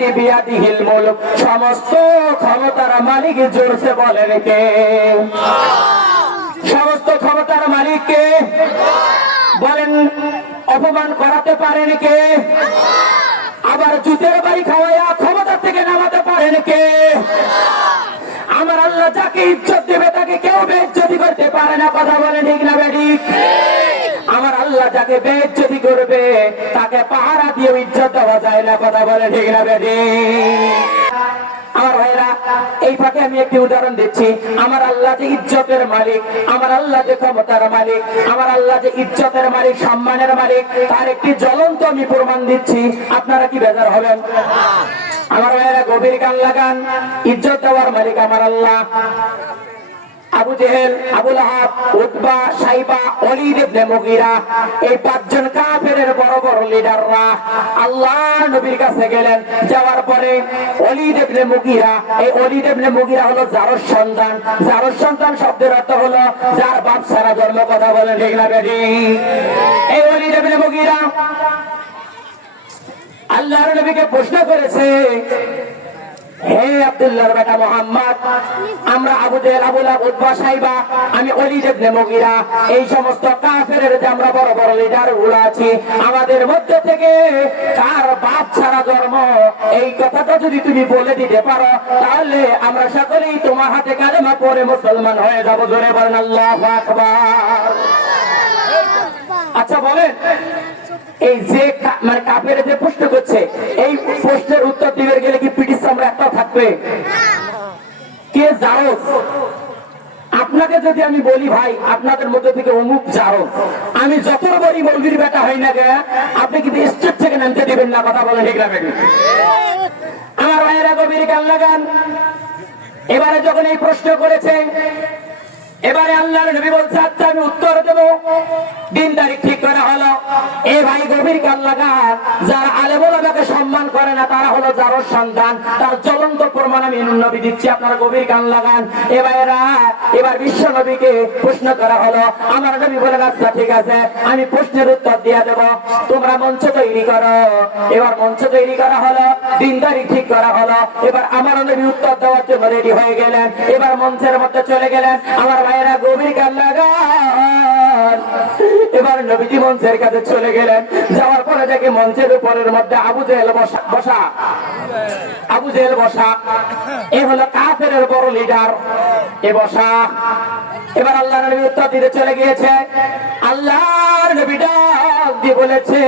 আল্লাযী বিয়াদিহিল মুলক, সমস্ত ক্ষমতার মালিক জোরসে বলেন কে? সমস্ত ক্ষমতার মালিক কে? বলেন। অপমান করাতে পারেন কে? আবার জুতের বাড়ি খাওয়াইয়া ক্ষমতা থেকে নামাতে পারেন কে? আমার আল্লাহ যাকে ইজ্জত দেবে তাকে কেউ বেইজ্জতি করতে পারে না। কথা বলেন ঠিক না বেঠিক? আমার আল্লাহ যাকে বেইজ্জতি করবে তাকে পাহারা দিয়ে ইজ্জত দেওয়া যায় না। কথা বলেন ঠিক না বেঠিক? আমার ভাইরা, এই ফাঁকে আমি একটি উদাহরণ দিচ্ছি। আমার আল্লাহ যে ইজ্জতের মালিক, আমার আল্লাহ যে ক্ষমতার মালিক, আমার আল্লাহ যে ইজ্জতের মালিক, সম্মানের মালিক, তার একটি জ্বলন্ত আমি প্রমাণ দিচ্ছি। আপনারা কি বেজার হবেন? আমার ভাইরা গভীর কান লাগান। ইজ্জত দেওয়ার মালিক আমার আল্লাহ। আবু জেহেল, আবু লাহাব, উতবা, সাইবা, ওলীদ ইবনে মুগীরা, এই পাঁচজন কাফেরের বড় বড় লিডাররা আল্লাহর নবীর কাছে গেলেন। যাওয়ার পরে ওলীদ ইবনে মুগীরা, এই ওলীদ ইবনে মুগীরা হলো জারস সন্তান। জারস সন্তান শব্দের অর্থ হলো যার বাপ ছাড়া জন্ম। কথা বলেন ঠিক না বেঠিক? এই ওলীদ ইবনে মুগীরা আল্লাহর নবীকে প্রশ্ন করেছে, হে আব্দুল্লাহর বেটা মুহাম্মদ, আমরা আবু জেহেল, আবু লাহাব, উতবা, সাইবা, আমি ওলীদ ইবনে মুগীরা, এই সমস্ত কাফেরের যে আমরা বড় বড় লিডার গুলো আছি, আমাদের মধ্যে থেকে কার বাপ ছাড়া জন্ম, এই কথাটা যদি তুমি বলে দিতে পারো তাহলে আমরা সকলেই তোমার হাতে কালেমা পড়ে মুসলমান হয়ে যাবো। জোরে বলেন আল্লাহু আকবার। আচ্ছা বলেন, এই যে মানে কাফের যে প্রশ্ন করছে, এই প্রশ্নের উত্তর দিবে গেলে কি পিটির চামড়া একটাও থাকবে? কে জারজ? আপনাকে যদি আমি বলি ভাই আপনাদের মধ্যে থেকে অমুক জারজ, আমি যত বড়ই মৌলবীর বেটা হই না গে, আপনি কিন্তু স্টেজ থেকে নামতে দিবেন না। কথা বলেন ঠিক না বেঠিক? আমার ভাইয়েরা গভীর কান লাগান। এবারে যখন এই প্রশ্ন করেছে, এবারে আল্লাহর নবী বলছে আচ্ছা আমি উত্তর দেবো। দিন তারিখ ঠিক করা হলো। এ ভাই গভীর কান লাগান। যারা আলেম ওলামাকে সম্মান করে না তারা হলো জারজ সন্তান। তার জ্বলন্ত প্রমাণ আমি নবী দিচ্ছি, আপনারা গভীর কান লাগান। এ ভাইরা, এবার বিশ্ব নবীকে প্রশ্ন করা হলো। আমার নবী বলেন আচ্ছা ঠিক আছে, আমি প্রশ্নের উত্তর দিয়ে দেবো, তোমরা মঞ্চ তৈরি করো। এবার মঞ্চ তৈরি করা হলো, দিন তারিখ ঠিক করা হলো। এবার আমার নবী উত্তর দেওয়ার জন্য রেডি হয়ে গেলেন। এবার মঞ্চের মধ্যে চলে গেলেন। আমার ভাইয়েরা গভীর কান লাগান। এবার নবীজি মঞ্চের কাছে চলে গেলেন। যাওয়ার পরে দেখে মঞ্চের উপরের মধ্যে আবু জেহেল বসা। আবু জেহেল বসা, এ হলো কাফেরের বড় লিডার, এ বসা। এবার আল্লাহর নবী উত্তর দিতে চলে গিয়েছে। আল্লাহর নবী ডাক দিয়ে বলেছে,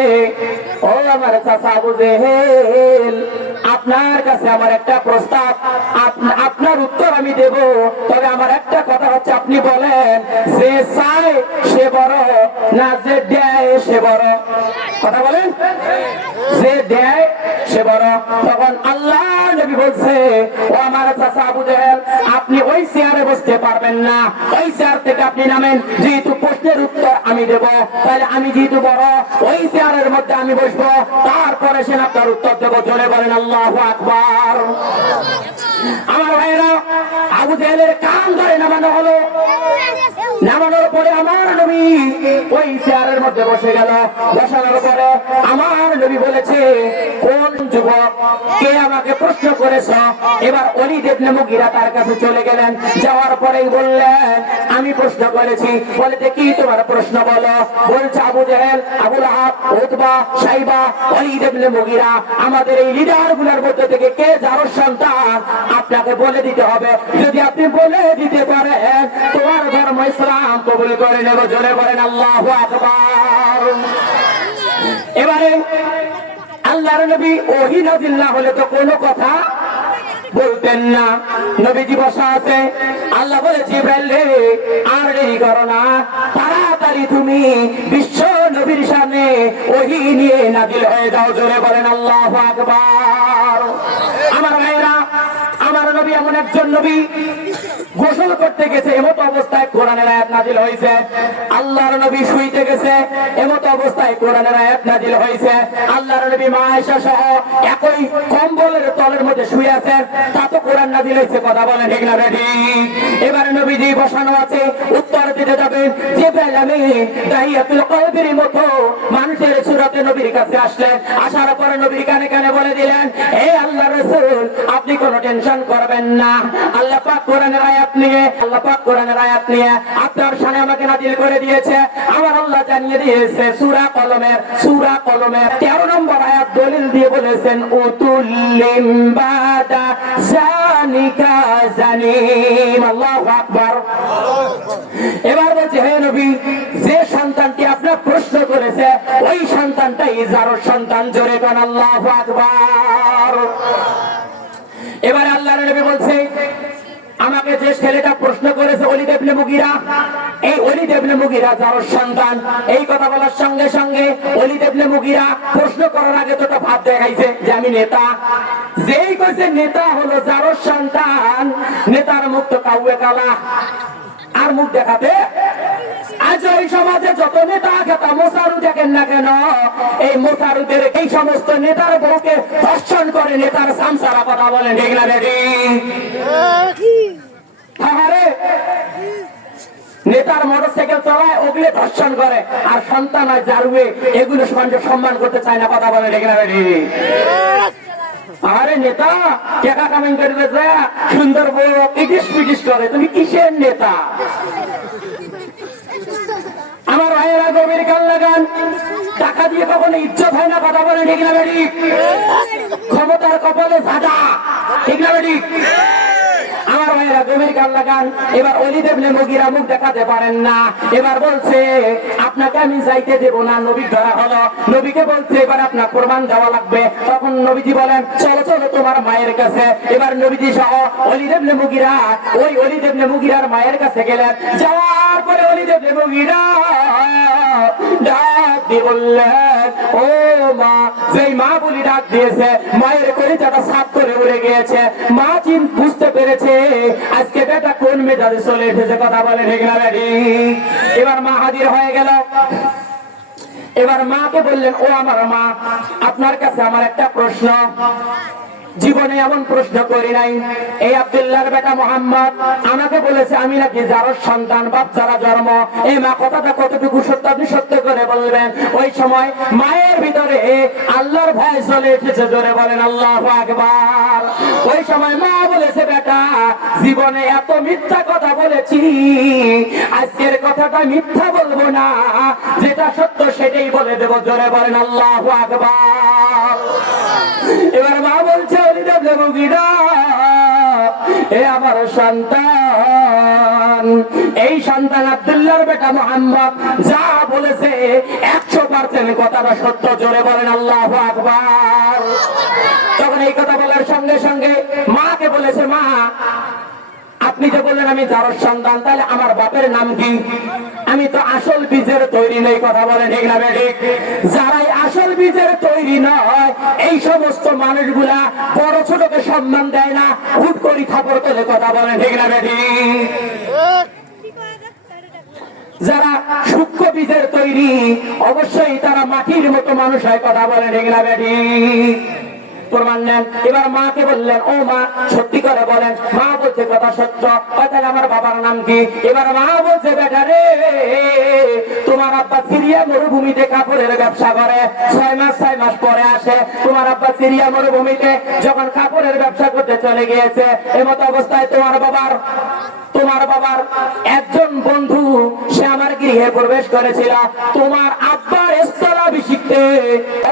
ও আমার চাচা আবু জেহেল, আপনার কাছে আমার একটা প্রস্তাব। আপনার উত্তর আমি দেব, তবে আমার একটা কথা হচ্ছে আপনি বলেন যে চায় সে বড় না যে দেয় সে বড়? কথা বলেন। যে দেয় সে বড়। তখন আল্লাহ নবী বলছে, ও আমার চাচা আবু জেহেল, আপনি ওই চেয়ারে বসতে পারবেন না, ওই চেয়ার থেকে আপনি নামেন। যেহেতু প্রশ্নের উত্তর আমি দেব, তাহলে আমি যেহেতু বড়, ওই চেয়ারের মধ্যে আমি বসবো, তারপরে সে আপনার উত্তর দেবো। জোরে বলেন আল্লাহু আকবার। আমার ভাইয়েরা, আবু জেহেলের কান ধরে নামানো হলো। নামানোর পরে আমার নবী ওই চেয়ারের মধ্যে বসে গেল। বসানোর পরে আমার নবী বলেছে, কোন যুবক কে আমাকে প্রশ্ন করেছ? এবার ওলীদ ইবনে মুগীরা তার কাছে চলে গেলেন। যাওয়ার পরেই বললেন, আমি প্রশ্ন করেছি। বলেছে কি তোমার প্রশ্ন বলো? বলছে আবু জেহেল, আবু লাহাব, উতবা, সাইবা, ওলীদ ইবনে মুগীরা, আমাদের এই লিডার গুলোর মধ্যে থেকে কে জারজ সন্তান আপনাকে বলে দিতে হবে। যদি আপনি বলে দিতে পারেন তোমার ধর্ম ইসলাম কবুল করে নেব। জোরে বলেন আল্লাহু আকবার। এবারে আল্লাহর নবী ওহী নাযিল না হলে তো কোনো কথা বলতেন না। নবীজি বসা আছে। আল্লাহ বলে, জিবরাইল রে, আর দেরি করো না, তাড়াতাড়ি তুমি বিশ্ব নবীর সামনে ওহী নিয়ে নাযিল হয়ে যাও। জোরে বলেন আল্লাহু আকবার। আমার ভাইরা, আমার নবী এমন একজন নবী গোসল করতে গেছে, এমত অবস্থায় কোরআনের আয়াত নাজিল হয়েছে। আল্লাহর নবী শুইতে গেছে, এমত অবস্থায় কোরআনের আয়াত নাজিল হয়েছে। আল্লাহর নবী মা আয়েশা সহ একই কম্বলের তলের মধ্যে শুয়ে আছেন, তা তো কোরআন নাজিল হয়েছে। কথা বলেন ঠিক না বেঠি? এবারে নবীজি বসানো আছে, উত্তর দিতে যাবেন। জিবরাইল আমিন দাহিয়াতুল কলবের মতো মানুষের সুরতে নবীর কাছে আসলেন। আসার পরে নবীর কানে কানে বলে দিলেন, হে আল্লাহর রাসূল, আপনি কোনো টেনশন করবেন না। আল্লাহ পাক কোরআনের আয়াত নিয়ে আপনার শানে আমাকে নাজিল করে দিয়েছে। আমার আল্লাহ জানিয়ে দিয়েছে সূরা কলমের 13 নম্বর আয়াত দলিল দিয়ে বলেছেন, উতুল্লিম বাদা জানিকা জানিম। আল্লাহু আকবার। এবার বলছে, হে নবী, যে সন্তানটি আপনার প্রশ্ন করেছে ওই সন্তানটাই যারর সন্তান। জোরে কোন আল্লাহু আকবার। এবারে আল্লাহর নবী বলছে, আমাকে যে ছেলেটা প্রশ্ন করেছে ওলীদ ইবনে মুগীরা, এই ওলীদ ইবনে মুগীরা যারর সন্তান। এই কথা বলার সঙ্গে সঙ্গে ওলীদ ইবনে মুগীরা প্রশ্ন করার আগে তো ভাব দেখাইছে যে আমি নেতা। যেই কইছে নেতা হলো যারর সন্তান, নেতার মুখ তো কাউয়ে কালা, আর মুখ দেখাতে। আজ এই সমাজে যত নেতা খেতা মোসারু দেখেন না কেন, এই মোসারুদের এই সমস্ত নেতার বউকে ধর্ষণ করে নেতার সামসারা। কথা বলেন ঠিক না বেটি? নেতার মোটরসাইকেল চালায়, ওগুলো ধর্ষণ করে, আর সন্তান হয় জারুয়ে, এগুলো সম্মান করতে চায় না। কথা বলেন ঠিক না বেটি? আরে নেতা টাকা কামাই করে সুন্দর বউ ইটিস পিটিস করে, তুমি কিসের নেতা? আমার ভাইয়েরা গভীর কান লাগান, টাকা দিয়ে কখনো ইজ্জত হয় না। কথা বলে ঠিক না বেটি? ক্ষমতার কপালে ঝাঁটা, ঠিক না বেটি? আমার ভাইয়েরা গভীর কান লাগান। এবার ওলীদ ইবনে মুগীরা মুখ দেখাতে পারেন না। এবার বলছে, আপনাকে আমি যাইতে দেব না। নবী ধরা হলো, নবীকে বলছে এবার আপনার কোরবান দেওয়া লাগবে। তখন নবীজি বলেন, চলো চলো তোমার মায়ের কাছে। এবার নবীজি সহ ওলীদ ইবনে মুগীরা ওই ওলীদ ইবনে মুগীরার মায়ের কাছে গেলেন। যাওয়ার পরে ওলীদ ইবনে মুগীরা ডাক দিয়ে বললেন, ও মা। যেই মা বলি ডাক দিয়েছে, মায়ের কলিজাটা সাফ করে উড়ে গিয়েছে। মা বুঝতে পেরেছে আজকে বেটা কোন মেজাজে চলে এসেছে। কথা বলে ঠিক না বেটি? এবার মা হাজির হয়ে গেল। এবার মাকে বললেন, ও আমার মা, আপনার কাছে আমার একটা প্রশ্ন। জীবনে এমন প্রশ্ন করি নাই। এই আব্দুল্লাহর বেটা মোহাম্মদ আমাকে বলেছে আমি নাকি যারর সন্তান, বাচ্চারা জন্ম। এই মা কথাটা কতটুকু সত্য আপনি সত্য করে বলবেন। ওই সময় মায়ের ভিতরে আল্লাহর ভয় চলে এসেছে। জোরে বলেন আল্লাহু আকবার। ওই সময় মা বলেছে, বেটা, জীবনে এত মিথ্যা কথা বলেছি, আজকের কথাটা মিথ্যা বলবো না, যেটা সত্য সেটাই বলে দেব। জোরে বলেন আল্লাহু আকবার। এবার মা বলছে, ওলীদ ইবনে মুগীরা, এ আমার সন্তান, এই সন্তান আব্দুল্লাহর বেটা মুহাম্মদ যা বলেছে 100% কথাটা সত্য। জোরে বলেন আল্লাহু আকবার। তখন এই কথা বলার সঙ্গে সঙ্গে মাকে বলেছে, মা, আপনি যে বললেন আমি যারর সন্তান, তাহলে আমার বাপের নাম কি? আমি তো আসল বীজের তৈরি নেই। কথা বলেন ঠিক না বেটি? যারাই আসল বীজের তৈরি নয়, এই সমস্ত মানুষগুলা বড় ছোটকে সম্মান দেয় না, হুট করি খাবার তোলে। কথা বলেন ঠিক না বেটি? যারা সূক্ষ্ম বীজের তৈরি, অবশ্যই তারা মাটির মতো মানুষ হয়। কথা বলেন ঠিক না বেটি? প্রমাণ নেন। এবার মাকে বললেন, ও মা, সত্যি করে বলেন। মা বলছে কথা সত্য। তাহলে আমার বাবার নাম কি? এবার মা বলছে, বেটা রে, তোমার আব্বা সিরিয়া মরুভূমিতে কাপড়ের ব্যবসা করে, 6 মাস পরে আসে। তোমার আব্বা সিরিয়া মরুভূমিতে যখন কাপড়ের ব্যবসা করতে চলে গিয়েছে, এমত অবস্থায় তোমার বাবার একজন বন্ধু সে আমার গৃহে প্রবেশ করেছিল। তোমার আব্বার স্থলাভিষিক্তে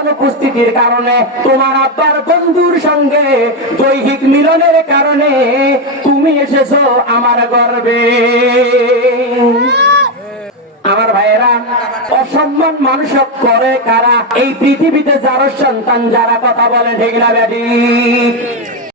অনুপস্থিতির কারণে, তোমার আব্বার বন্ধুর সঙ্গে দৈহিক মিলনের কারণে তুমি এসেছো আমার গর্ভে। আমার ভাইয়েরা, অসম্মান মানুষ করে কারা? এই পৃথিবীতে যারর সন্তান যারা। কথা বলে ঠিক না বেটি?